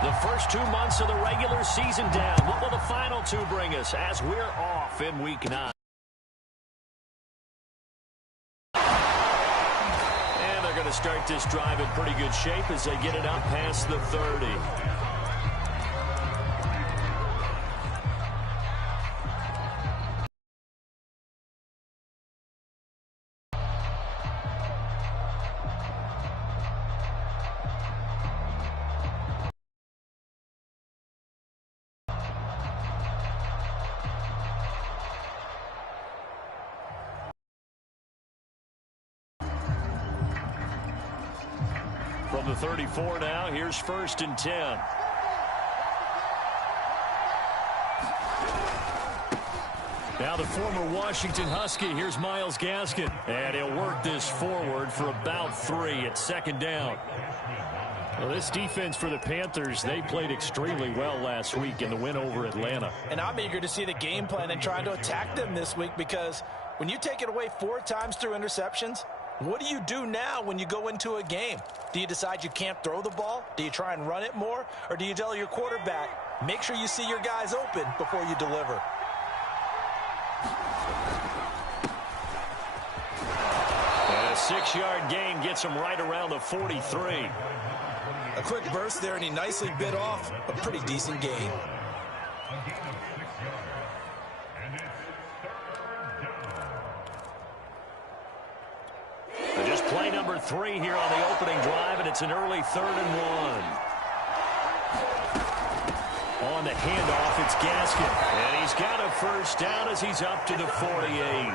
The first 2 months of the regular season down. What will the final two bring us as we're off in Week 9? And they're going to start this drive in pretty good shape as they get it up past the 30. From the 34 now, here's 1st and 10. Now the former Washington Husky, here's Myles Gaskin. And he'll work this forward for about 3 at 2nd down. Well, this defense for the Panthers, they played extremely well last week in the win over Atlanta. And I'm eager to see the game plan and trying to attack them this week, because when you take it away 4 times through interceptions, what do you do now when you go into a game? Do you decide you can't throw the ball? Do you try and run it more? Or do you tell your quarterback, make sure you see your guys open before you deliver? And a 6-yard gain gets him right around the 43. A quick burst there, and he nicely bit off a pretty decent gain. Just play number 3 here on the opening drive, and it's an early 3rd and 1. On the handoff, it's Gaskin. And he's got a first down as he's up to the 48.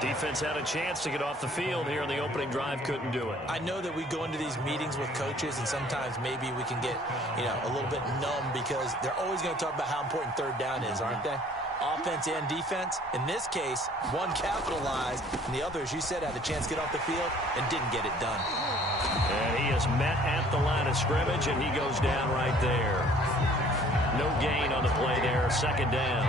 Defense had a chance to get off the field here on the opening drive, couldn't do it. I know that we go into these meetings with coaches, and sometimes maybe we can get, a little bit numb, because they're always going to talk about how important 3rd down is, aren't they? Offense and defense. In this case, one capitalized, and the other, as you said, had a chance to get off the field and didn't get it done. And he is met at the line of scrimmage, and he goes down right there. No gain on the play there, 2nd down.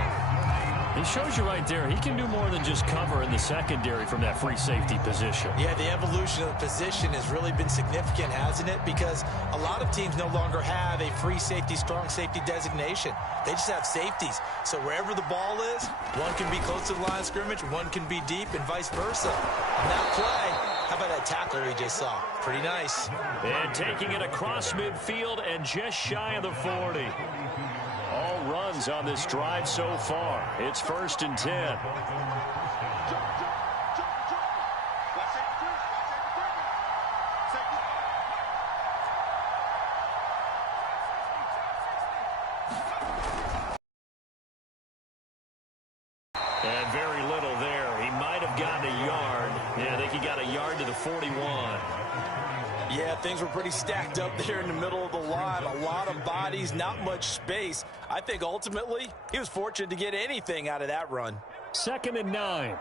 He shows you right there, he can do more than just cover in the secondary from that free safety position. Yeah, the evolution of the position has really been significant, hasn't it? Because a lot of teams no longer have a free safety, strong safety designation. They just have safeties. So wherever the ball is, one can be close to the line of scrimmage, one can be deep, and vice versa. And that play, how about that tackle we just saw? Pretty nice. And taking it across midfield and just shy of the 40. All runs on this drive so far. It's 1st and 10. And very little there. He might have gotten a yard. Yeah, I think he got a yard to the 41. Yeah, things were pretty stacked up there in the middle of the line. A lot of bodies, not much space. I think ultimately he was fortunate to get anything out of that run. 2nd and 9.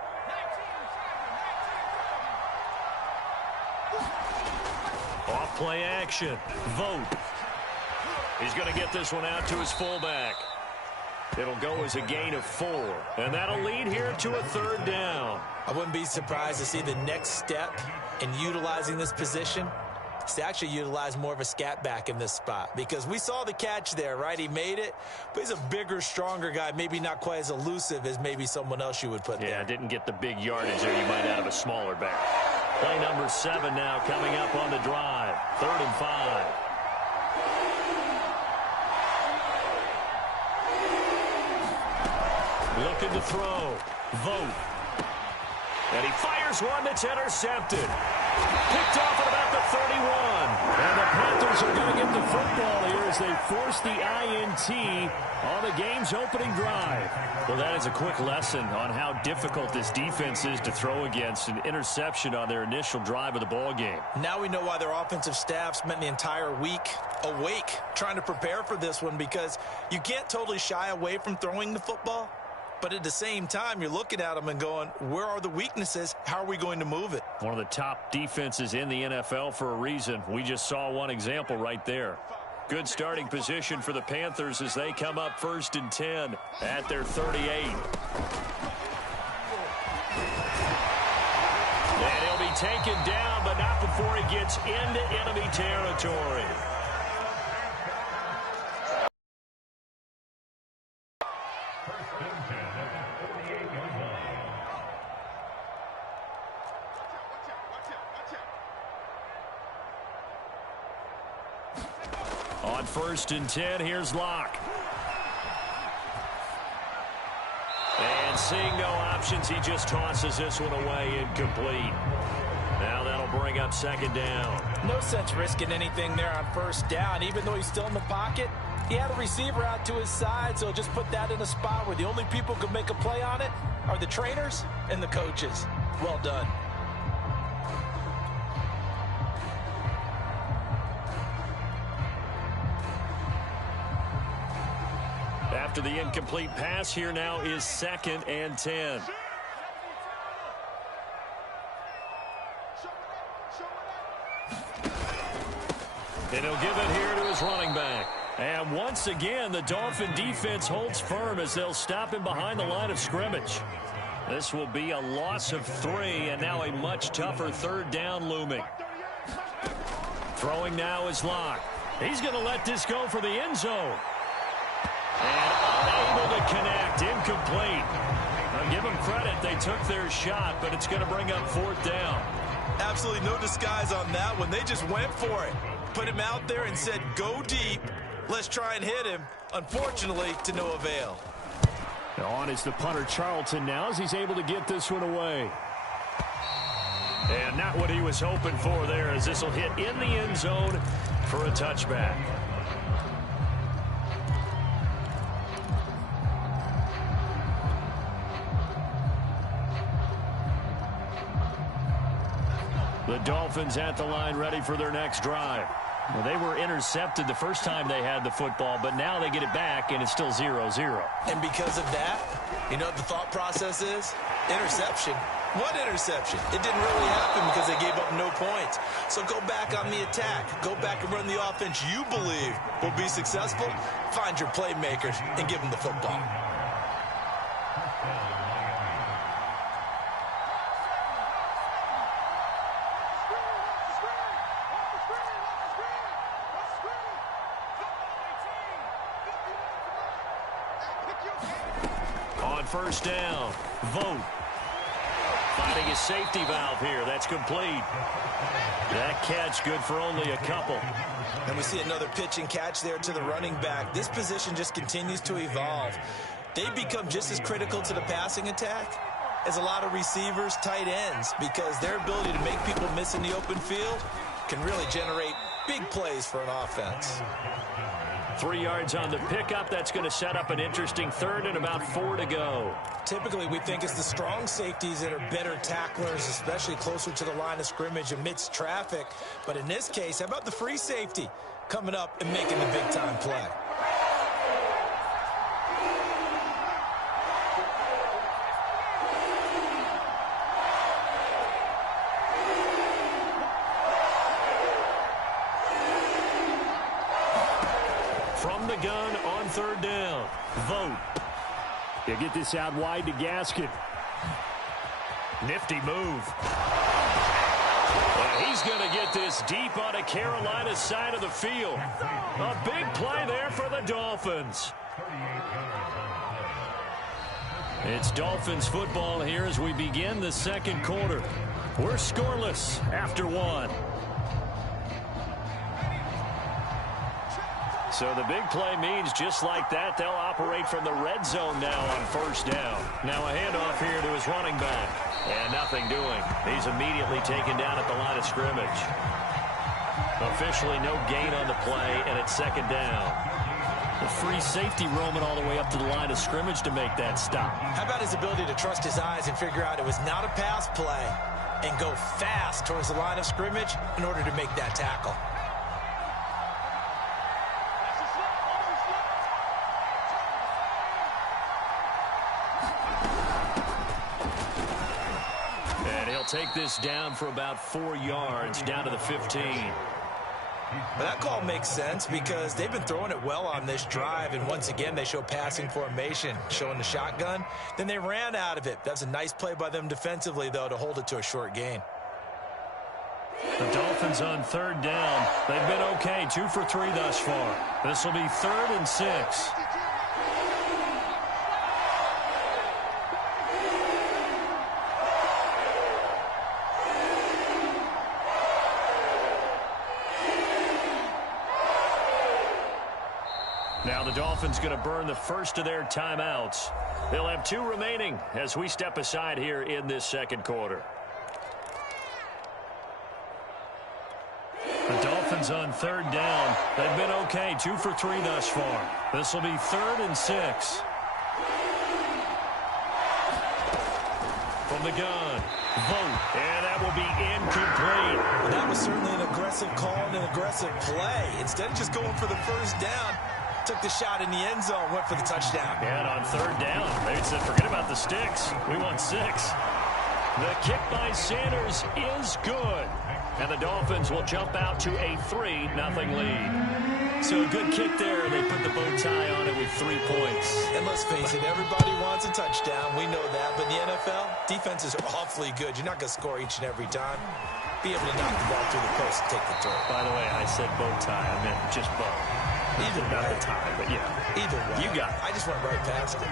Off play action. Vote. He's going to get this one out to his fullback. It'll go as a gain of 4. And that'll lead here to a 3rd down. I wouldn't be surprised to see the next step in utilizing this position is to actually utilize more of a scat back in this spot, because we saw the catch there, right? He made it, but he's a bigger, stronger guy, maybe not quite as elusive as maybe someone else you would put there. Yeah, didn't get the big yardage there you might out of a smaller back. Play number 7 now coming up on the drive. 3rd and 5. Looking to throw. Vote. And he fires one that's intercepted. Picked off at about the 31. And the Panthers are going to get the football here as they force the INT on the game's opening drive. Well, that is a quick lesson on how difficult this defense is to throw against. An interception on their initial drive of the ball game. Now we know why their offensive staff spent the entire week awake trying to prepare for this one, because you can't totally shy away from throwing the football. But at the same time, you're looking at them and going, where are the weaknesses? How are we going to move it? One of the top defenses in the NFL for a reason. We just saw one example right there. Good starting position for the Panthers as they come up 1st and 10 at their 38. And he'll be taken down, but not before he gets into enemy territory. On 1st and 10, here's Locke. And seeing no options, he just tosses this one away incomplete. Now that'll bring up 2nd down. No sense risking anything there on 1st down. Even though he's still in the pocket, he had a receiver out to his side, so just put that in a spot where the only people who can make a play on it are the trainers and the coaches. Well done. After the incomplete pass, here now is 2nd and 10. And he'll give it here to his running back. And once again, the Dolphin defense holds firm as they'll stop him behind the line of scrimmage. This will be a loss of 3, and now a much tougher 3rd down looming. Throwing now is Locke. He's going to let this go for the end zone. And unable to connect, incomplete. I'll give them credit, they took their shot, but it's going to bring up 4th down. Absolutely no disguise on that one. They just went for it. Put him out there and said, go deep. Let's try and hit him. Unfortunately, to no avail. On is the punter Charlton now as he's able to get this one away. And not what he was hoping for there, as this will hit in the end zone for a touchback. The Dolphins at the line ready for their next drive. Well, they were intercepted the first time they had the football, but now they get it back, and it's still 0-0. And because of that, you know what the thought process is? Interception. What interception? It didn't really happen because they gave up no points. So go back on the attack. Go back and run the offense you believe will be successful. Find your playmakers and give them the football. On 1st down, Vogt. Finding his safety valve here. That's complete. That catch good for only a couple. And we see another pitch and catch there to the running back. This position just continues to evolve. They become just as critical to the passing attack as a lot of receivers, tight ends, because their ability to make people miss in the open field can really generate big plays for an offense. 3 yards on the pickup. That's going to set up an interesting 3rd and about 4 to go. Typically, we think it's the strong safeties that are better tacklers, especially closer to the line of scrimmage amidst traffic. But in this case, how about the free safety coming up and making the big-time play? From the gun on 3rd down, Vogt. He'll get this out wide to Gaskin. Nifty move. And he's going to get this deep on a Carolina side of the field. A big play there for the Dolphins. It's Dolphins football here as we begin the 2nd quarter. We're scoreless after 1. So the big play means just like that, they'll operate from the red zone now on 1st down. Now a handoff here to his running back. And nothing doing. He's immediately taken down at the line of scrimmage. Officially no gain on the play, and it's 2nd down. The free safety roaming all the way up to the line of scrimmage to make that stop. How about his ability to trust his eyes and figure out it was not a pass play and go fast towards the line of scrimmage in order to make that tackle? Take this down for about 4 yards, down to the 15. But that call makes sense because they've been throwing it well on this drive, and once again they show passing formation, showing the shotgun. Then they ran out of it. That's a nice play by them defensively, though, to hold it to a short gain. The Dolphins on 3rd down. They've been okay, 2 for 3 thus far. This will be 3rd and 6. Now the Dolphins going to burn the first of their timeouts. They'll have 2 remaining as we step aside here in this second quarter. The Dolphins on 3rd down. They've been okay, 2 for 3 thus far. This will be 3rd and 6. From the gun, Vote, and that will be incomplete. Well, that was certainly an aggressive call and an aggressive play. Instead of just going for the first down, took the shot in the end zone, went for the touchdown. And on 3rd down, they said, forget about the sticks. We want 6. The kick by Sanders is good. And the Dolphins will jump out to a 3-0 lead. So a good kick there. They put the bow tie on it with 3 points. And let's face it, everybody wants a touchdown. We know that. But in the NFL, defenses are awfully good. You're not going to score each and every time. Be able to knock the ball through the post and take the throw. By the way, I said bow tie. I meant just bow. Either not way. the tie, but yeah. Either way. You got it. I just went right past it.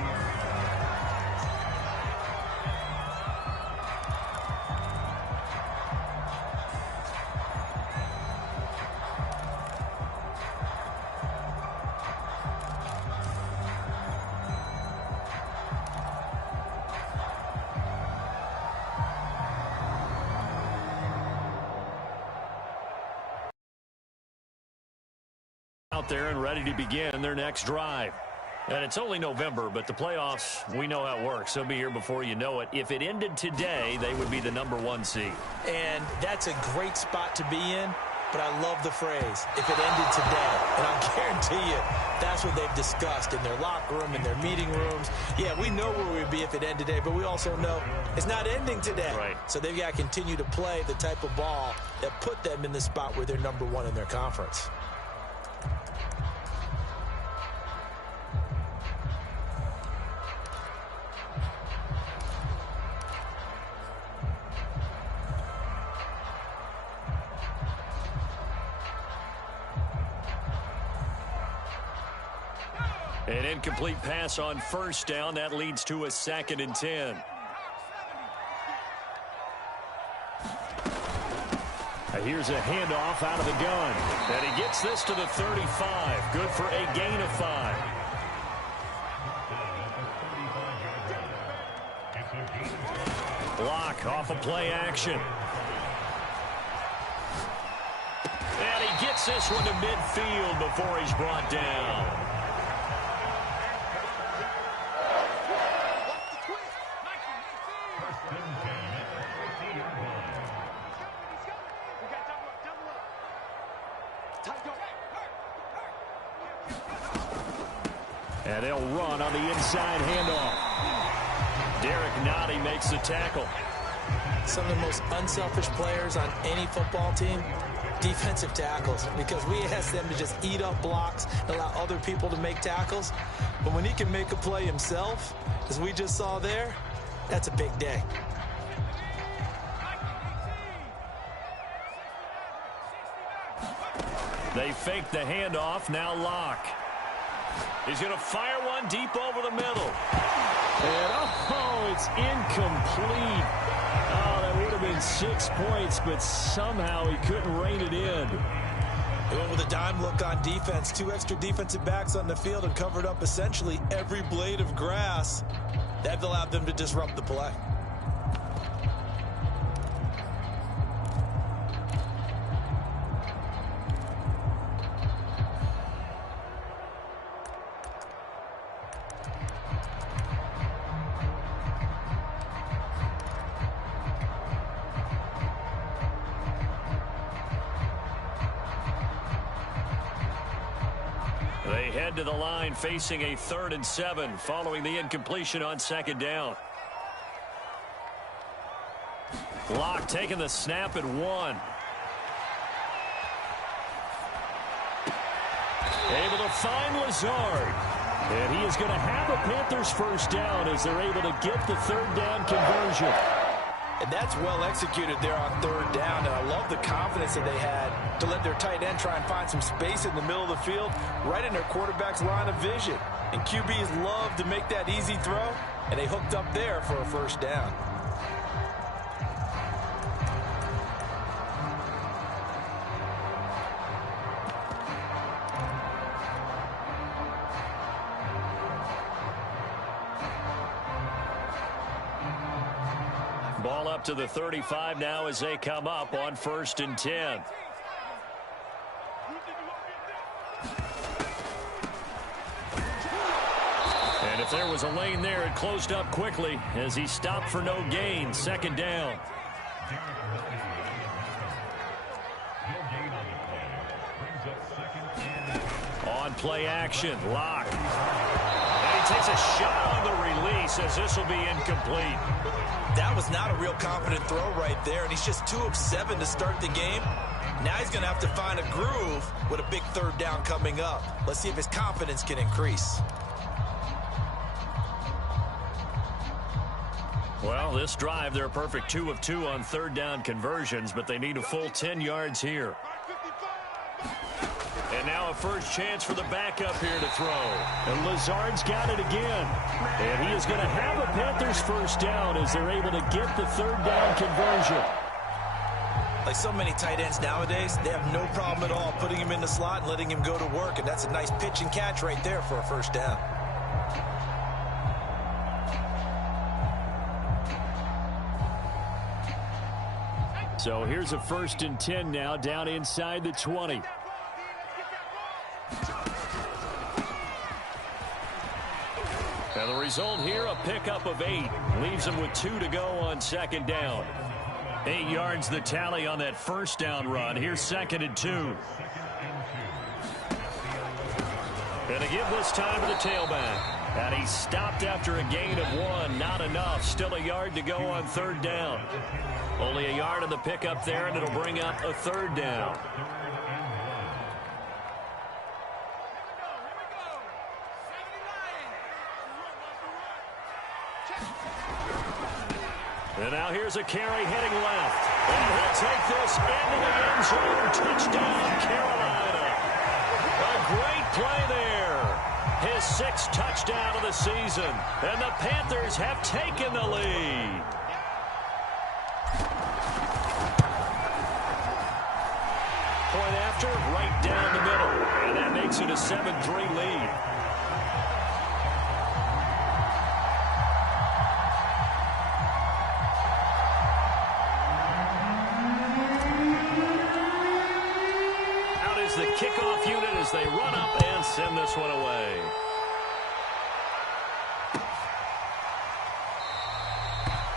Out there and ready to begin their next drive. And it's only November, but the playoffs, we know how it works. They'll be here before you know it. If it ended today, they would be the #1 seed. And that's a great spot to be in, but I love the phrase, if it ended today. And I'll guarantee you, that's what they've discussed in their locker room, in their meeting rooms. Yeah, we know where we'd be if it ended today, but we also know it's not ending today. Right. So they've got to continue to play the type of ball that put them in the spot where they're #1 in their conference. An incomplete pass on 1st down. That leads to a 2nd and 10. Here's a handoff out of the gun. And he gets this to the 35. Good for a gain of 5. Block off of play action. And he gets this one to midfield before he's brought down. And they'll run on the inside handoff. Derek Nottie makes the tackle. Some of the most unselfish players on any football team, defensive tackles, because we ask them to just eat up blocks and allow other people to make tackles. But when he can make a play himself, as we just saw there, that's a big day. They fake the handoff. Now Locke. He's going to fire one deep over the middle. And, oh, it's incomplete. Oh, that would have been 6 points, but somehow he couldn't rein it in. They went with a dime look on defense. 2 extra defensive backs on the field and covered up essentially every blade of grass. That allowed them to disrupt the play. They head to the line facing a 3rd and 7 following the incompletion on 2nd down. Locke taking the snap at 1. Able to find Lazard. And he is going to have a Panthers 1st down as they're able to get the 3rd down conversion. And that's well executed there on 3rd down. And I love the confidence that they had to let their tight end try and find some space in the middle of the field, right in their quarterback's line of vision. And QBs love to make that easy throw, and they hooked up there for a 1st down. up to the 35 now as they come up on 1st and 10. And if there was a lane there, it closed up quickly as he stopped for no gain. 2nd down. On play action, Locke. And he takes a shot on the release as this will be incomplete. That was not a real confident throw right there, and he's just 2 of 7 to start the game. Now he's going to have to find a groove with a big 3rd down coming up. Let's see if his confidence can increase. Well, this drive, they're a perfect 2 of 2 on 3rd down conversions, but they need a full 10 yards here. And now a first chance for the backup here to throw. And Lazard's got it again. And he is going to have a Panthers first down as they're able to get the 3rd down conversion. Like so many tight ends nowadays, they have no problem at all putting him in the slot and letting him go to work. And that's a nice pitch and catch right there for a first down. So here's a 1st and 10 now down inside the 20. And the result here, a pickup of 8. Leaves them with 2 to go on 2nd down. 8 yards the tally on that first down run. Here's 2nd and 2. And to give this time to the tailback. And he stopped after a gain of 1. Not enough. Still a yard to go on 3rd down. Only a yard on the pickup there, and it'll bring up a 3rd down. And now here's a carry heading left. And he'll take this into the end zone. Touchdown, Carolina. A great play there. His 6th touchdown of the season. And the Panthers have taken the lead. Point after, right down the middle. And that makes it a 7-3 lead. The kickoff unit as they run up and send this one away.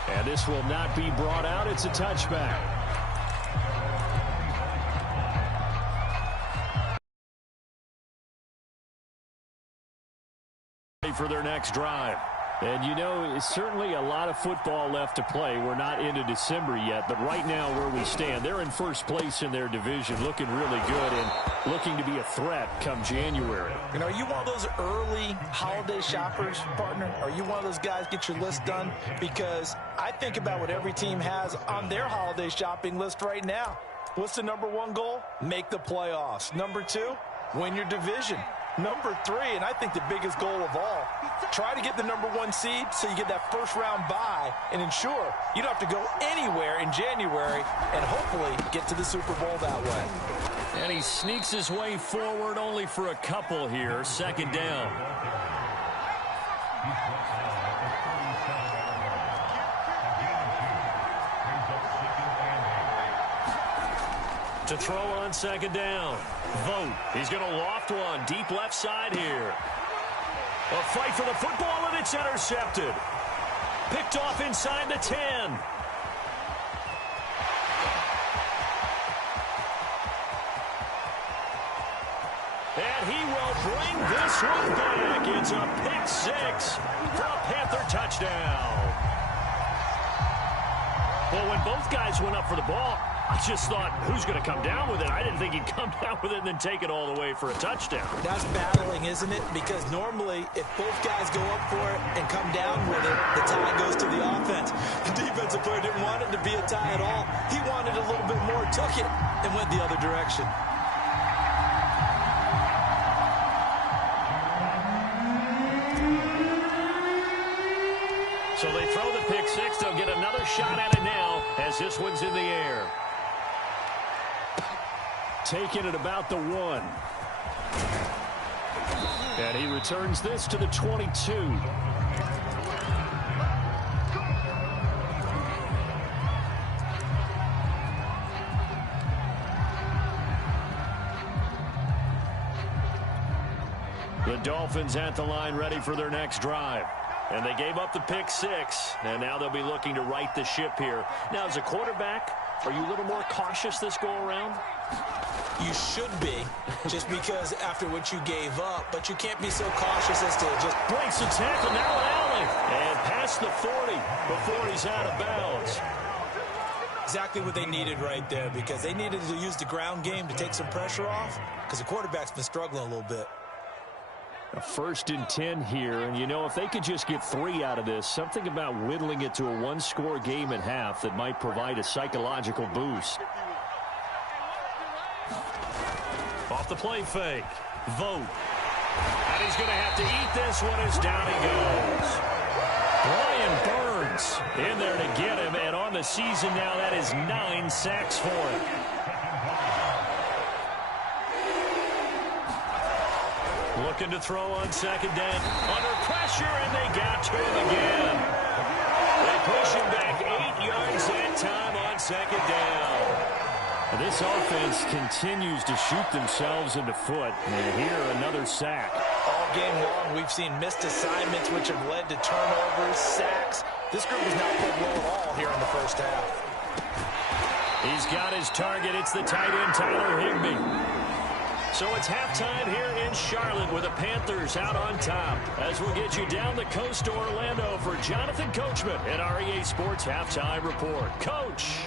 And this will not be brought out. It's a touchback. For their next drive. And, you know, it's certainly a lot of football left to play. We're not into December yet, but right now where we stand, they're in first place in their division, looking really good and looking to be a threat come January. And are you one of those early holiday shoppers, partner? Are you one of those guys get your list done? Because I think about what every team has on their holiday shopping list right now. What's the number 1 goal? Make the playoffs. Number 2, win your division. Number 3, and I think the biggest goal of all, try to get the number 1 seed so you get that first-round bye and ensure you don't have to go anywhere in January and hopefully get to the Super Bowl that way. And he sneaks his way forward only for a couple here. 2nd down. To throw on 2nd down. Vogt. He's going to loft one deep left side here. A fight for the football, and it's intercepted. Picked off inside the 10. And he will bring this one back. It's a pick 6 for a Panther touchdown. Well, when both guys went up for the ball, I just thought, who's going to come down with it? I didn't think he'd come down with it and then take it all the way for a touchdown. That's battling, isn't it? Because normally, if both guys go up for it and come down with it, the tie goes to the offense. The defensive player didn't want it to be a tie at all. He wanted a little bit more, took it, and went the other direction. So they throw the pick 6. They'll get another shot at it now as this one's in the air. Taken at about the 1. And he returns this to the 22. The Dolphins at the line ready for their next drive. And they gave up the pick 6, and now they'll be looking to right the ship here. Now, as a quarterback, are you a little more cautious this go-around? You should be, just because after what you gave up, but you can't be so cautious as to just... Breaks the tackle, now an alley, and past the 40 before he's out of bounds. Exactly what they needed right there, because they needed to use the ground game to take some pressure off, because the quarterback's been struggling a little bit. A 1st and 10 here, and you know, if they could just get 3 out of this, something about whittling it to a one-score game at half that might provide a psychological boost. Off the play fake. Vote. And he's going to have to eat this one as down he goes. Brian Burns in there to get him, and on the season now, that is 9 sacks for him. Looking to throw on 2nd down. Under pressure, and they got to him again. They push him back 8 yards that time on 2nd down. This offense continues to shoot themselves in the foot. And here, another sack. All game long, we've seen missed assignments, which have led to turnovers, sacks. This group has not played well at all here in the first half. He's got his target. It's the tight end, Tyler Higbee. So it's halftime here in Charlotte with the Panthers out on top. As we'll get you down the coast to Orlando for Jonathan Coachman at our EA Sports Halftime Report. Coach.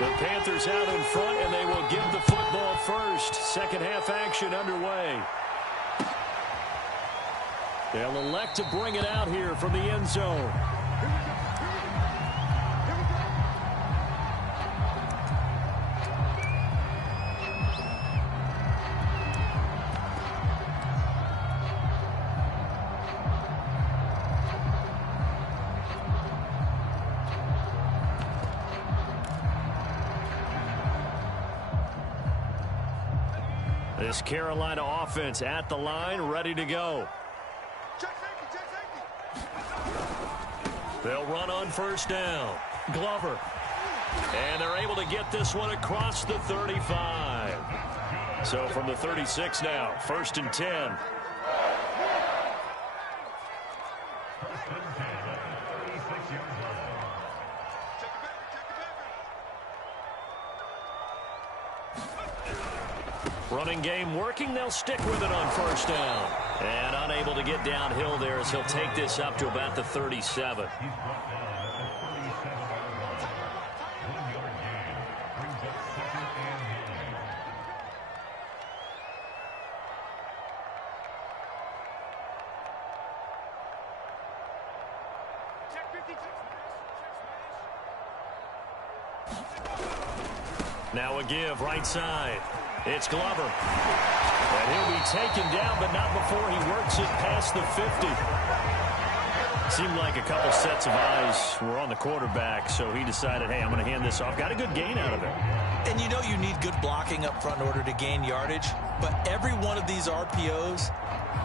The Panthers out in front, and they will give the football first. Second half action underway. They'll elect to bring it out here from the end zone. This Carolina offense at the line, ready to go. They'll run on 1st down. Glover. And they're able to get this one across the 35. So from the 36 now, 1st and 10. Running game working. They'll stick with it on 1st down. And unable to get downhill there as he'll take this up to about the 37. Now a give right side. It's Glover. And he'll be taken down, but not before he works it past the 50. Seemed like a couple sets of eyes were on the quarterback, so he decided, hey, I'm going to hand this off. Got a good gain out of it. And you know you need good blocking up front in order to gain yardage, but every one of these RPOs,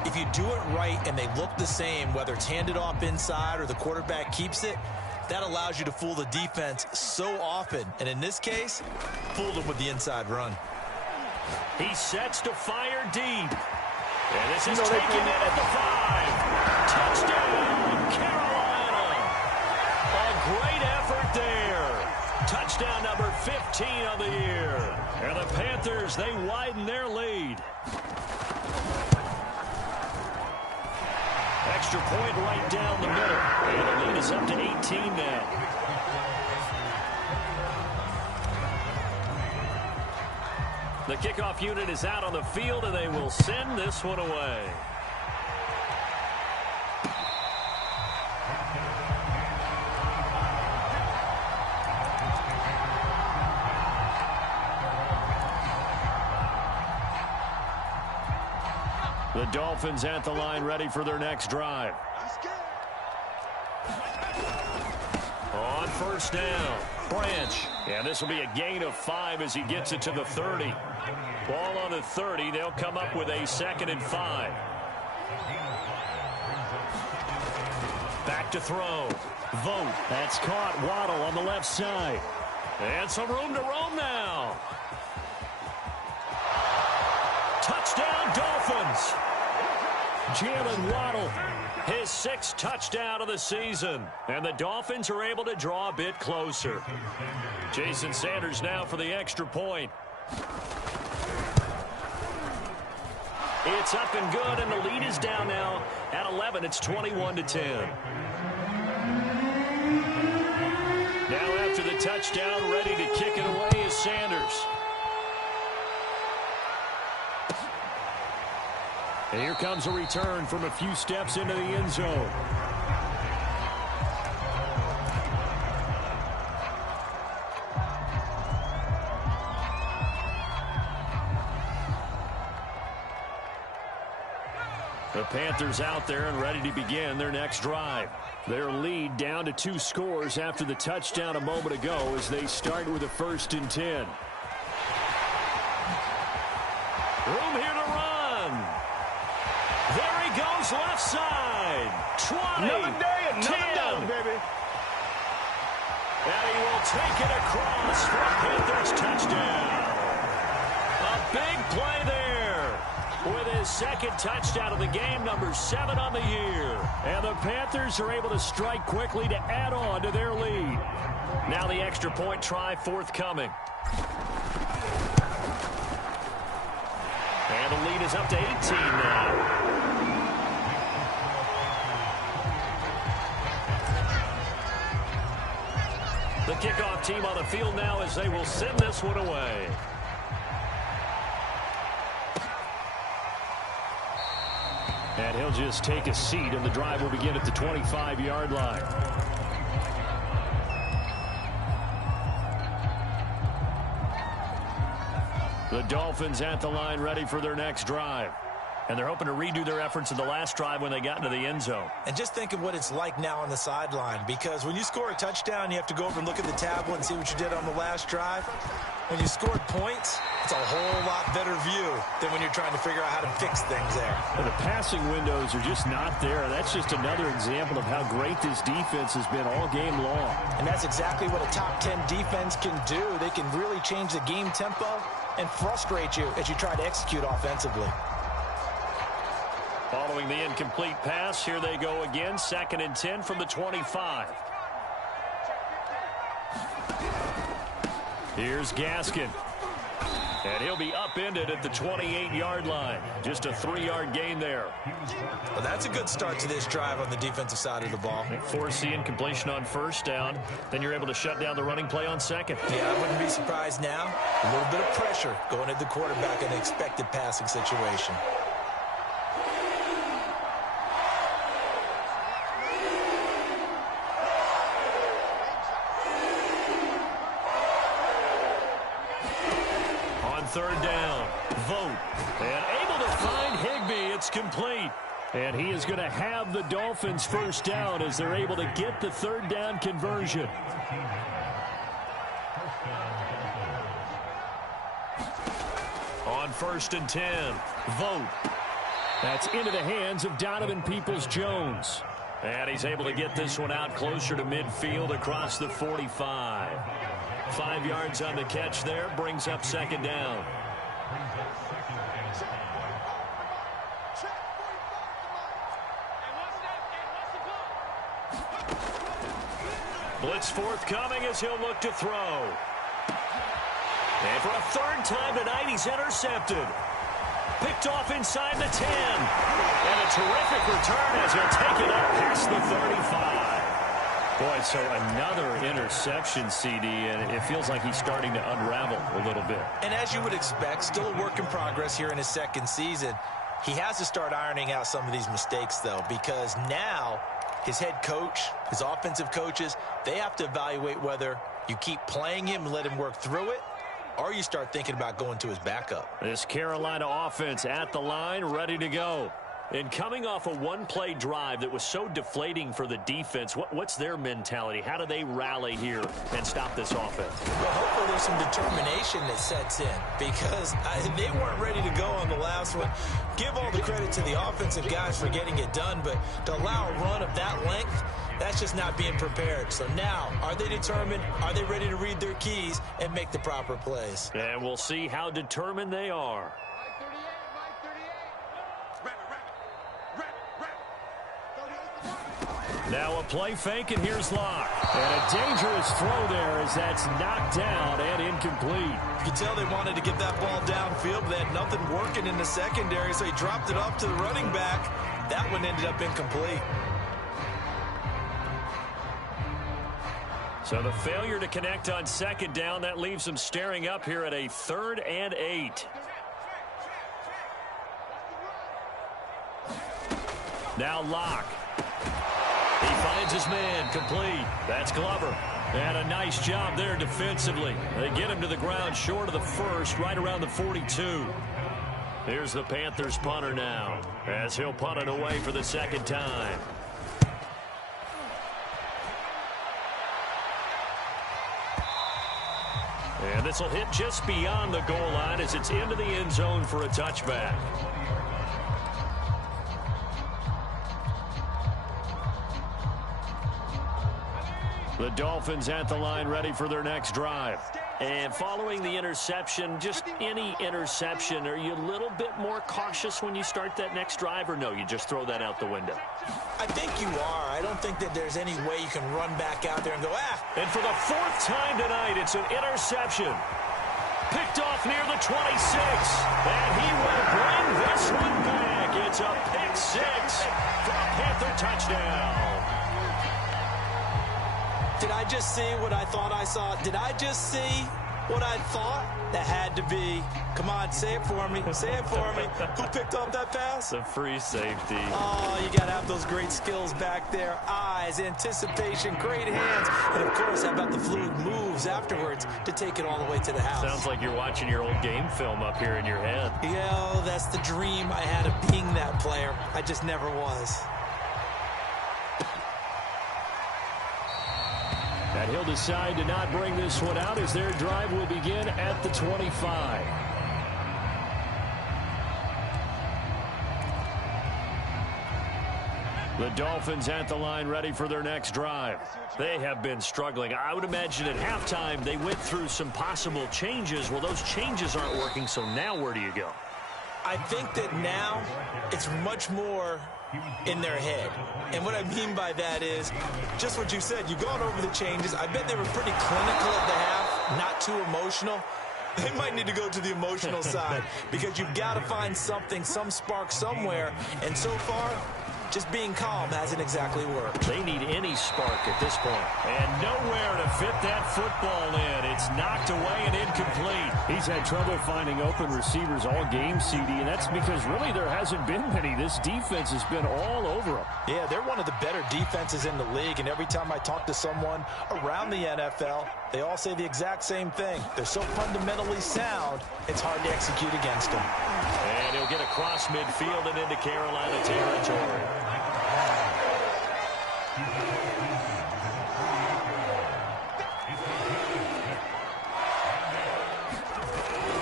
if you do it right and they look the same, whether it's handed off inside or the quarterback keeps it, that allows you to fool the defense so often. And in this case, fooled them with the inside run. He sets to fire deep. And this is taken in at the 5. Touchdown, Carolina. A great effort there. Touchdown number 15 of the year. And the Panthers, they widen their lead. Extra point right down the middle. And the lead is up to 18 now. The kickoff unit is out on the field, and they will send this one away. The Dolphins at the line ready for their next drive. On 1st down, Branch. And this will be a gain of 5 as he gets it to the 30. Ball on the 30. They'll come up with a 2nd and 5. Back to throw. Vote. That's caught. Waddle on the left side. And some room to roam now. Touchdown, Dolphins. Jalen Waddle, his 6th touchdown of the season. And the Dolphins are able to draw a bit closer. Jason Sanders now for the extra point. It's up and good, and the lead is down now at 11. It's 21-10. Now after the touchdown, ready to kick it away is Sanders. And here comes a return from a few steps into the end zone. The Panthers out there and ready to begin their next drive. Their lead down to 2 scores after the touchdown a moment ago as they start with a 1st and 10. Room here to run. There he goes left side. 20. Another day, another dog, baby. And he will take it across for a Panthers touchdown. A big play there. With his 2nd touchdown of the game, number 7 on the year. And the Panthers are able to strike quickly to add on to their lead. Now the extra point try forthcoming. And the lead is up to 18 now. The kickoff team on the field now as they will send this one away. And he'll just take a seat, and the drive will begin at the 25-yard line. The Dolphins at the line ready for their next drive. And they're hoping to redo their efforts in the last drive when they got into the end zone. And just think of what it's like now on the sideline, because when you score a touchdown, you have to go over and look at the tablet and see what you did on the last drive. When you scored points, it's a whole lot better view than when you're trying to figure out how to fix things there. And the passing windows are just not there. That's just another example of how great this defense has been all game long. And that's exactly what a top 10 defense can do. They can really change the game tempo and frustrate you as you try to execute offensively. Following the incomplete pass, here they go again. 2nd and 10 from the 25. Here's Gaskin. And he'll be upended at the 28-yard line. Just a 3-yard gain there. Well, that's a good start to this drive on the defensive side of the ball. Force the incompletion on 1st down. Then you're able to shut down the running play on 2nd. Yeah, I wouldn't be surprised now. A little bit of pressure going at the quarterback in an expected passing situation. On 3rd down, Vogt. And able to find Higbee. It's complete. And he is going to have the Dolphins 1st down as they're able to get the 3rd down conversion. On 1st and 10, Vogt. That's into the hands of Donovan Peoples-Jones. And he's able to get this one out closer to midfield across the 45. 5 yards on the catch there, brings up 2nd down. Blitz forthcoming as he'll look to throw. And for a 3rd time tonight, he's intercepted. Picked off inside the 10. And a terrific return as he'll take it up past the 35. Boy, so another interception, CD, and it feels like he's starting to unravel a little bit. And as you would expect, still a work in progress here in his 2nd season. He has to start ironing out some of these mistakes, though, because now his head coach, his offensive coaches, they have to evaluate whether you keep playing him and let him work through it, or you start thinking about going to his backup. This Carolina offense at the line, ready to go. And coming off a one-play drive that was so deflating for the defense, what's their mentality? How do they rally here and stop this offense? Well, hopefully there's some determination that sets in, because they weren't ready to go on the last one. Give all the credit to the offensive guys for getting it done, but to allow a run of that length, that's just not being prepared. So now, are they determined? Are they ready to read their keys and make the proper plays? And we'll see how determined they are. Now a play fake, and here's Locke. And a dangerous throw there as that's knocked down and incomplete. You can tell they wanted to get that ball downfield, but they had nothing working in the secondary, so he dropped it off to the running back. That one ended up incomplete. So the failure to connect on second down, that leaves them staring up here at a 3rd and 8. Now Locke. He finds his man, complete. That's Glover. And a nice job there defensively. They get him to the ground short of the first, right around the 42. Here's the Panthers punter now, as he'll punt it away for the second time. And this will hit just beyond the goal line as it's into the end zone for a touchback. The Dolphins at the line ready for their next drive. And following the interception, just any interception, are you a little bit more cautious when you start that next drive, or no, you just throw that out the window? I think you are. I don't think that there's any way you can run back out there and go, And for the 4th time tonight, it's an interception. Picked off near the 26. And he will bring this one back. It's a pick 6 for a Panther touchdown. Did I just see what I thought I saw? Did I just see what I thought? That had to be. Come on, say it for me. Say it for me. Who picked up that pass? The free safety. Oh, you got to have those great skills back there. Eyes, anticipation, great hands. And, of course, how about the fluid moves afterwards to take it all the way to the house? Sounds like you're watching your old game film up here in your head. Yeah, that's the dream I had of being that player. I just never was. And he'll decide to not bring this one out as their drive will begin at the 25. The Dolphins at the line ready for their next drive. They have been struggling. I would imagine at halftime they went through some possible changes. Well, those changes aren't working, so now where do you go? I think that now it's much more in their head. And what I mean by that is just what you said. You've gone over the changes. I bet they were pretty clinical at the half, not too emotional. They might need to go to the emotional side because you've got to find something, some spark somewhere. And so far, just being calm hasn't exactly worked. They need any spark at this point. And nowhere to fit that football in. It's knocked away and incomplete. He's had trouble finding open receivers all game, CD, and that's because really there hasn't been many. This defense has been all over them. Yeah, they're one of the better defenses in the league, and every time I talk to someone around the NFL, they all say the exact same thing. They're so fundamentally sound, it's hard to execute against them. And he'll get across midfield and into Carolina territory.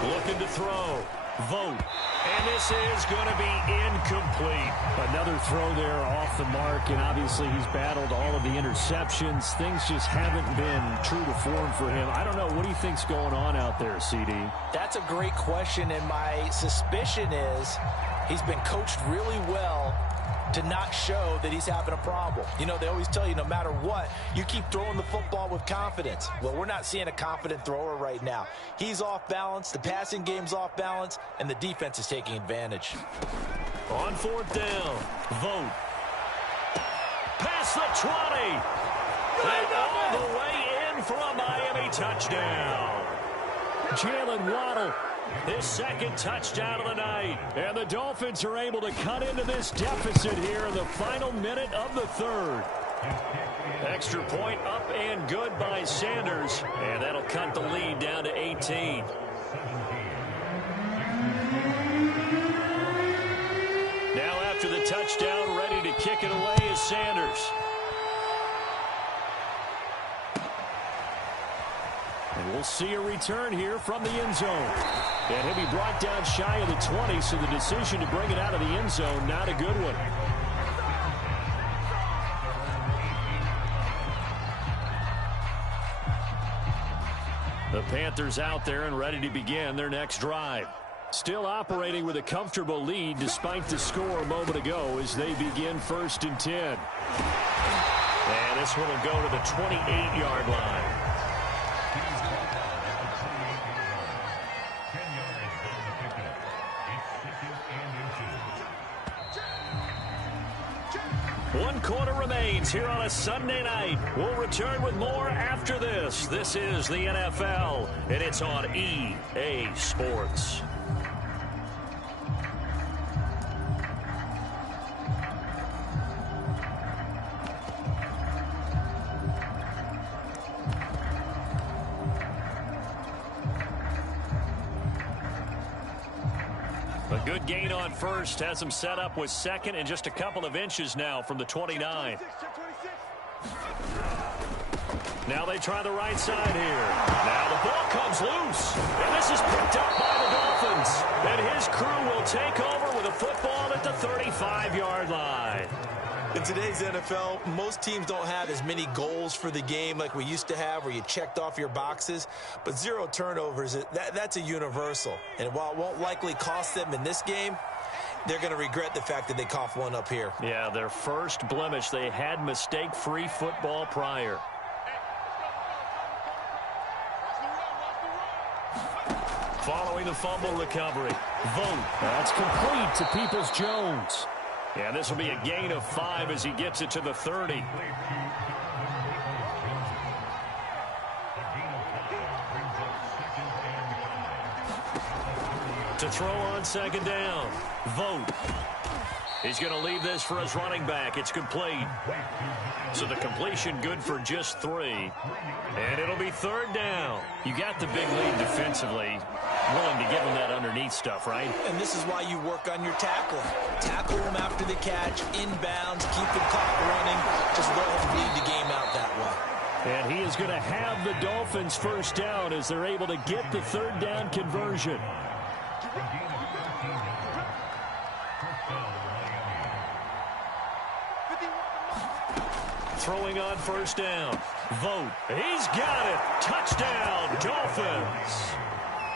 Looking to throw. Vote. And this is going to be incomplete. Another throw there off the mark, and obviously he's battled all of the interceptions. Things just haven't been true to form for him. I don't know. What do you think's going on out there, CD? That's a great question, and my suspicion is he's been coached really well to not show that he's having a problem. You know, they always tell you no matter what, you keep throwing the football with confidence. Well, we're not seeing a confident thrower right now. He's off balance, the passing game's off balance, and the defense is taking advantage. On 4th down, Vote. Past the 20. And all the way in for a Miami touchdown. Jalen Waddle. His second touchdown of the night. And the Dolphins are able to cut into this deficit here in the final minute of the 3rd. Extra point up and good by Sanders. And that'll cut the lead down to 18. Now after the touchdown, ready to kick it away is Sanders. And we'll see a return here from the end zone. And he'll be brought down shy of the 20, so the decision to bring it out of the end zone, not a good one. The Panthers out there and ready to begin their next drive. Still operating with a comfortable lead despite the score a moment ago as they begin 1st and 10. And this one will go to the 28-yard line. One quarter remains here on a Sunday night. We'll return with more after this. This is the NFL, and it's on EA Sports. A good gain on first. Has him set up with second and just a couple of inches now from the 29. Now they try the right side here. Now the ball comes loose. And this is picked up by the Dolphins. And his crew will take over with a football at the 35-yard line. In today's NFL, most teams don't have as many goals for the game like we used to have where you checked off your boxes. But 0 turnovers, that's a universal. And while it won't likely cost them in this game, they're going to regret the fact that they coughed one up here. Yeah, their first blemish. They had mistake-free football prior. Following the fumble recovery. Vote. That's complete to Peoples-Jones. Yeah, this will be a gain of 5 as he gets it to the 30. To throw on second down. Vote. He's going to leave this for his running back. It's complete. So the completion good for just 3. And it'll be third down. You got the big lead defensively. Willing to give him that underneath stuff, right? And this is why you work on your tackling. Tackle him after the catch, inbounds, keep the clock running. Just let him lead the game out that way. And he is going to have the Dolphins first down as they're able to get the third down conversion. Throwing on first down. Vote. He's got it. Touchdown, Dolphins.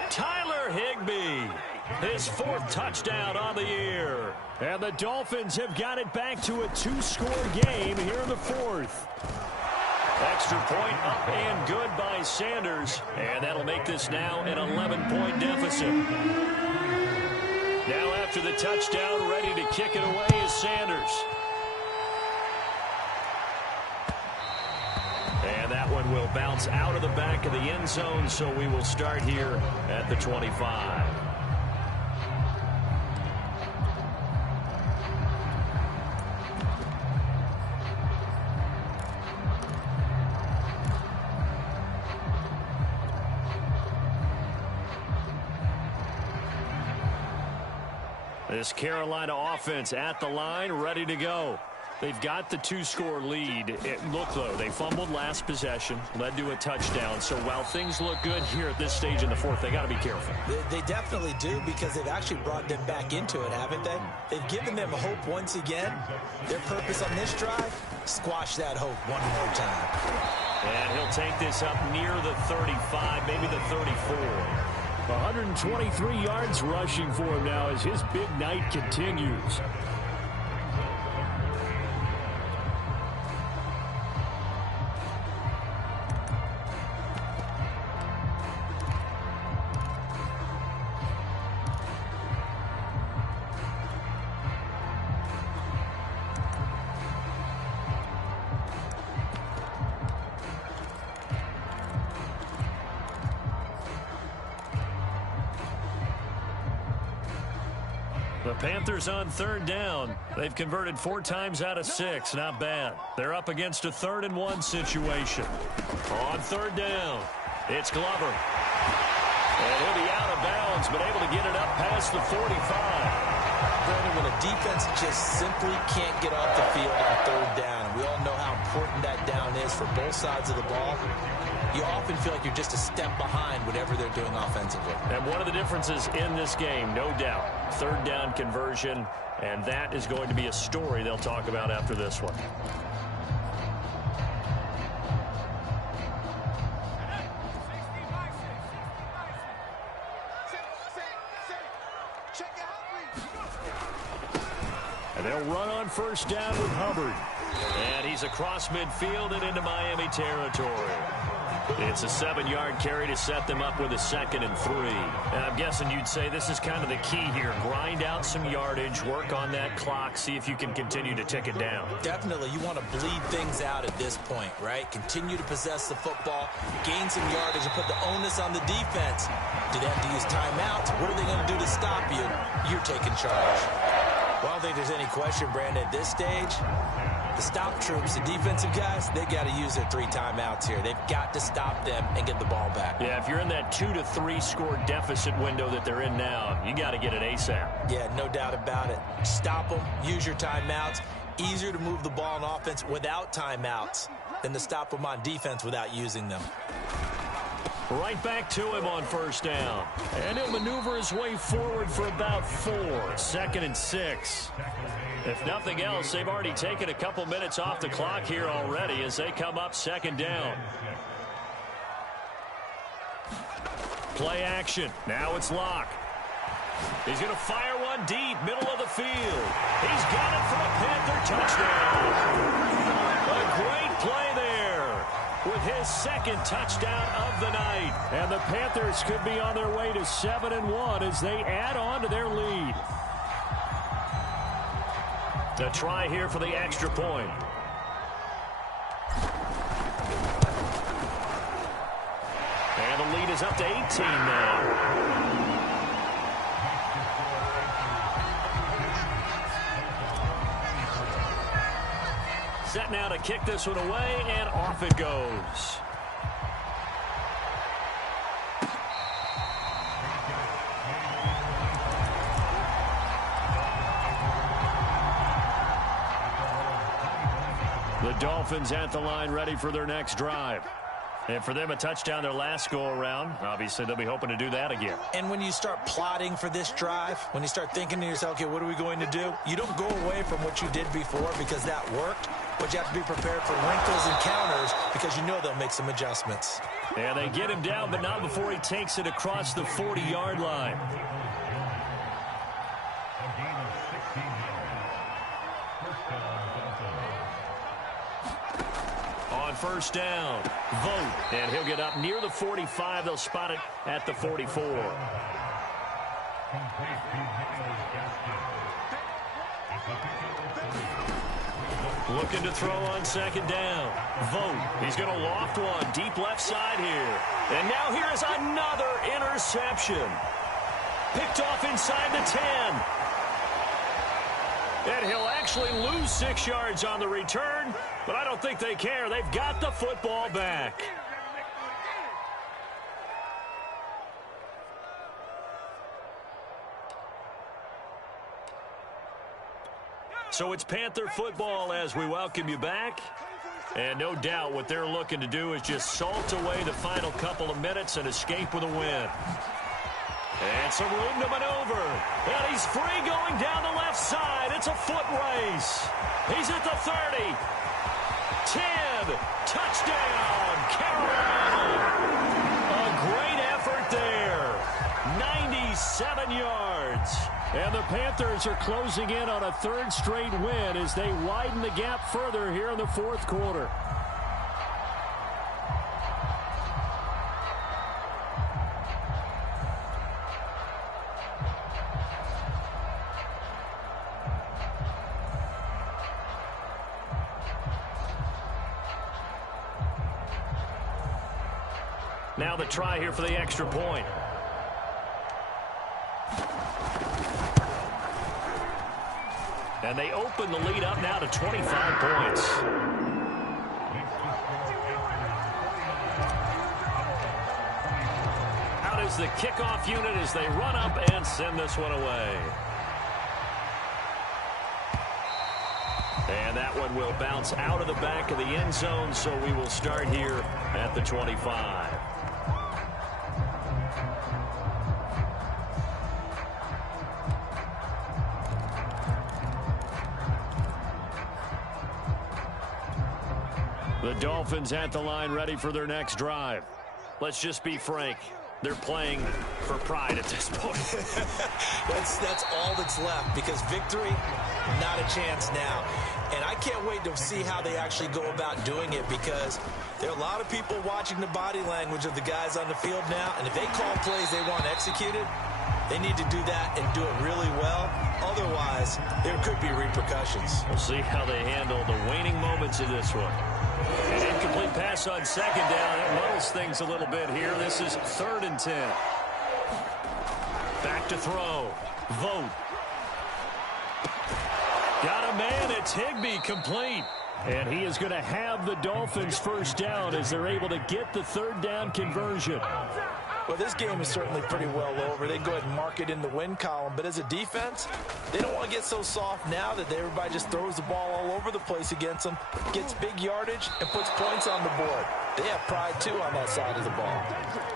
Tyler Higbee, his 4th touchdown on the year. And the Dolphins have got it back to a 2-score game here in the 4th. Extra point up and good by Sanders. And that'll make this now an 11-point deficit. Now after the touchdown, ready to kick it away is Sanders. And that one will bounce out of the back of the end zone, so we will start here at the 25. This Carolina offense at the line, ready to go. They've got the 2-score lead. Look, though, they fumbled last possession, led to a touchdown. So while things look good here at this stage in the 4th, they got to be careful. They definitely do because they've actually brought them back into it, haven't they? They've given them hope once again. Their purpose on this drive, squash that hope one more time. And he'll take this up near the 35, maybe the 34. 123 yards rushing for him now as his big night continues. The Panthers on third down. They've converted 4 times out of 6. Not bad. They're up against a 3rd and 1 situation. On third down, it's Glover. And he'll be out of bounds, but able to get it up past the 45. Brandon, when a defense just simply can't get off the field on third down, we all know how important that down is for both sides of the ball. You often feel like you're just a step behind whatever they're doing offensively. And one of the differences in this game, no doubt, third down conversion, and that is going to be a story they'll talk about after this one. And they'll run on first down with Hubbard. And he's across midfield and into Miami territory. It's a 7-yard carry to set them up with a 2nd and 3. And I'm guessing you'd say this is kind of the key here. Grind out some yardage, work on that clock, see if you can continue to tick it down. Definitely. You want to bleed things out at this point, right? Continue to possess the football, gain some yardage, and put the onus on the defense. Do they have to use timeouts? What are they going to do to stop you? You're taking charge. Well, I don't think there's any question, Brandon, at this stage. The stop troops, the defensive guys, they got to use their 3 timeouts here. They've got to stop them and get the ball back. Yeah, if you're in that 2 to 3 score deficit window that they're in now, you got to get it ASAP. Yeah, no doubt about it. Stop them, use your timeouts. Easier to move the ball on offense without timeouts than to stop them on defense without using them. Right back to him on 1st down. And he'll maneuver his way forward for about 4. 2nd and 6. If nothing else, they've already taken a couple minutes off the clock here already as they come up 2nd down. Play action. Now it's Locke. He's going to fire one deep, middle of the field. He's got it for a Panther touchdown. A great play there with his 2nd touchdown of the night. And the Panthers could be on their way to 7-1 as they add on to their lead. A try here for the extra point. And the lead is up to 18 now. Set now to kick this one away, and off it goes. The Dolphins at the line ready for their next drive. And for them, a touchdown their last go-around. Obviously, they'll be hoping to do that again. And when you start plotting for this drive, when you start thinking to yourself, okay, what are we going to do? You don't go away from what you did before because that worked, but you have to be prepared for wrinkles and counters because you know they'll make some adjustments. And they get him down, but not before he takes it across the 40-yard line. On 1st down, Vogt, and he'll get up near the 45. They'll spot it at the 44. Looking to throw on 2nd down. Vogt, he's going to loft one deep left side here. And now here is another interception. Picked off inside the 10. And he'll actually lose 6 yards on the return, but I don't think they care. They've got the football back. So it's Panther football as we welcome you back. And no doubt what they're looking to do is just salt away the final couple of minutes and escape with a win. And some room to maneuver. And he's free going down the left side. It's a foot race. He's at the 30. 10. Touchdown, Carolina. A great effort there. 97 yards. And the Panthers are closing in on a 3rd straight win as they widen the gap further here in the 4th quarter. Now the try here for the extra point. And they open the lead up now to 25 points. Out is the kickoff unit as they run up and send this one away. And that one will bounce out of the back of the end zone, so we will start here at the 25. The Dolphins at the line ready for their next drive. Let's just be frank. they're playing for pride at this point. That's all that's left, because victory, not a chance now. And I can't wait to see how they actually go about doing it, because there are a lot of people watching the body language of the guys on the field now, and if they call plays they want executed, they need to do that and do it really well. Otherwise, there could be repercussions. We'll see how they handle the waning moments of this one. An incomplete pass on second down. It muddles things a little bit here. This is 3rd and 10. Back to throw. Vote. Got a man. It's Higbee, complete. And he is going to have the Dolphins first down as they're able to get the 3rd down conversion. Well, this game is certainly pretty well over. They go ahead and mark it in the win column. But as a defense, they don't want to get so soft now that everybody just throws the ball all over the place against them, gets big yardage, and puts points on the board. They have pride, too, on that side of the ball.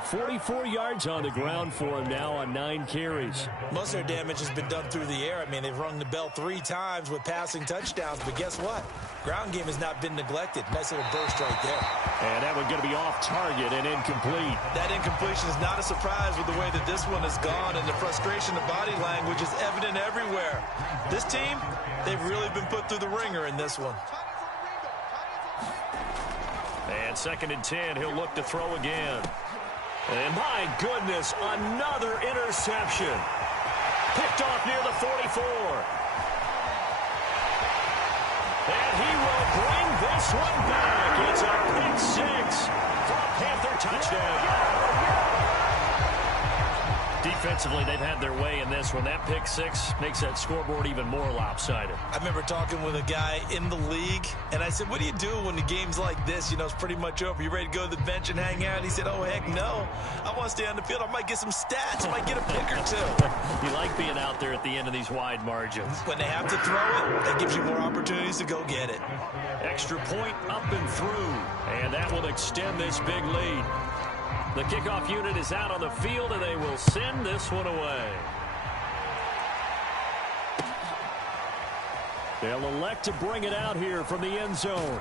44 yards on the ground for him now on 9 carries. Most of their damage has been done through the air. I mean, they've rung the bell 3 times with passing touchdowns. But guess what? Ground game has not been neglected. Nice little burst right there. And that one's going to be off target and incomplete. That incompletion is not a surprise with the way that this one has gone, and the frustration of body language is evident everywhere. This team, they've really been put through the ringer in this one. And 2nd and 10, he'll look to throw again. And my goodness, another interception. Picked off near the 44. And he will bring this one back. It's a pick 6 for a Panther touchdown. Defensively, they've had their way in this one. That pick 6 makes that scoreboard even more lopsided. I remember talking with a guy in the league, and I said, what do you do when the game's like this? You know, it's pretty much over. You ready to go to the bench and hang out? He said, oh, heck no. I want to stay on the field. I might get some stats. I might get a pick or 2. You like being out there at the end of these wide margins. When they have to throw it, that gives you more opportunities to go get it. Extra point up and through, and that will extend this big lead. The kickoff unit is out on the field, and they will send this one away. They'll elect to bring it out here from the end zone.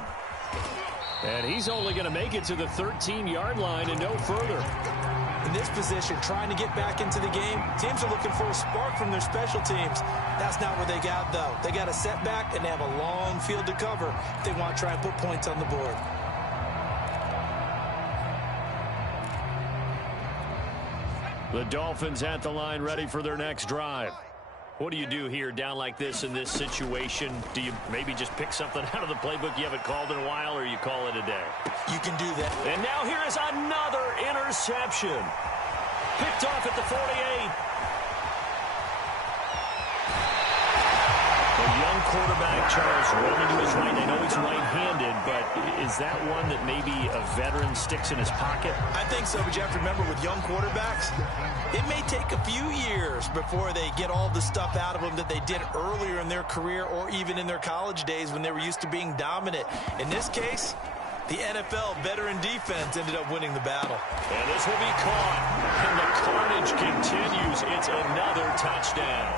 And he's only going to make it to the 13-yard line and no further. In this position, trying to get back into the game, teams are looking for a spark from their special teams. That's not what they got, though. They got a setback, and they have a long field to cover if they want to try and put points on the board. The Dolphins at the line, ready for their next drive. What do you do here down like this in this situation? Do you maybe just pick something out of the playbook you haven't called in a while, or you call it a day? You can do that. And now here is another interception. Picked off at the 48. The young quarterback, Charles, rolling to his right. I know he's right-handed, but is that one that maybe a veteran sticks in his pocket? I think so, but you have to remember with young quarterbacks, it may take a few years before they get all the stuff out of them that they did earlier in their career or even in their college days when they were used to being dominant. In this case, the NFL veteran defense ended up winning the battle. And this will be caught, and the carnage continues. It's another touchdown.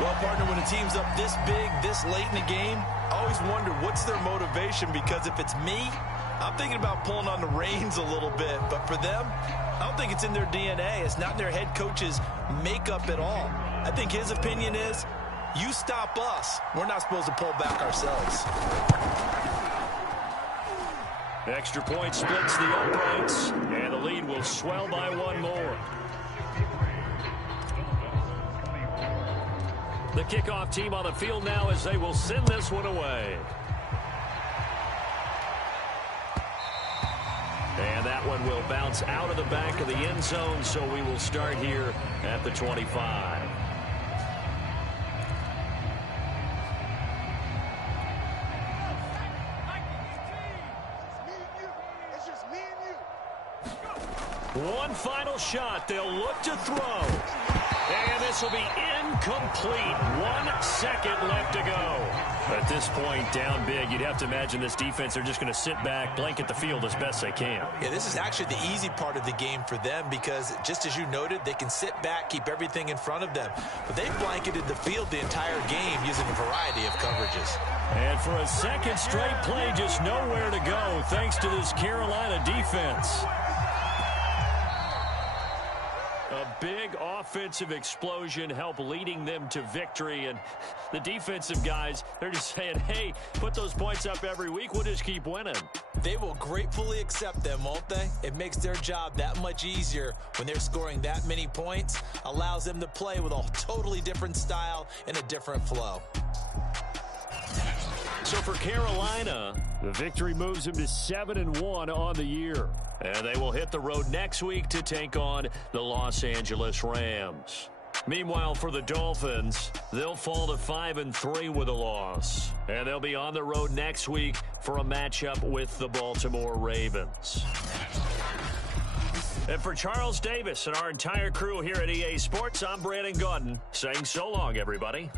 Well, partner, when a team's up this big, this late in the game, I always wonder what's their motivation, because if it's me, I'm thinking about pulling on the reins a little bit. But for them, I don't think it's in their DNA. It's not in their head coach's makeup at all. I think his opinion is, you stop us, we're not supposed to pull back ourselves. Extra point splits the uprights, and the lead will swell by one more. The kickoff team on the field now as they will send this one away. And that one will bounce out of the back of the end zone, so we will start here at the 25. One final shot. They'll look to throw. And this will be incomplete. 1 second left to go. At this point, down big, you'd have to imagine this defense are just going to sit back, blanket the field as best they can. Yeah, this is actually the easy part of the game for them, because just as you noted, they can sit back, keep everything in front of them. But they've blanketed the field the entire game using a variety of coverages. And for a second straight play, just nowhere to go thanks to this Carolina defense. A big offensive explosion helped leading them to victory. And the defensive guys, they're just saying, hey, put those points up every week. We'll just keep winning. They will gratefully accept them, won't they? It makes their job that much easier when they're scoring that many points. Allows them to play with a totally different style and a different flow. So for Carolina, the victory moves them to 7-1 on the year. And they will hit the road next week to take on the Los Angeles Rams. Meanwhile, for the Dolphins, they'll fall to 5-3 with a loss. And they'll be on the road next week for a matchup with the Baltimore Ravens. And for Charles Davis and our entire crew here at EA Sports, I'm Brandon Gaudin saying so long, everybody.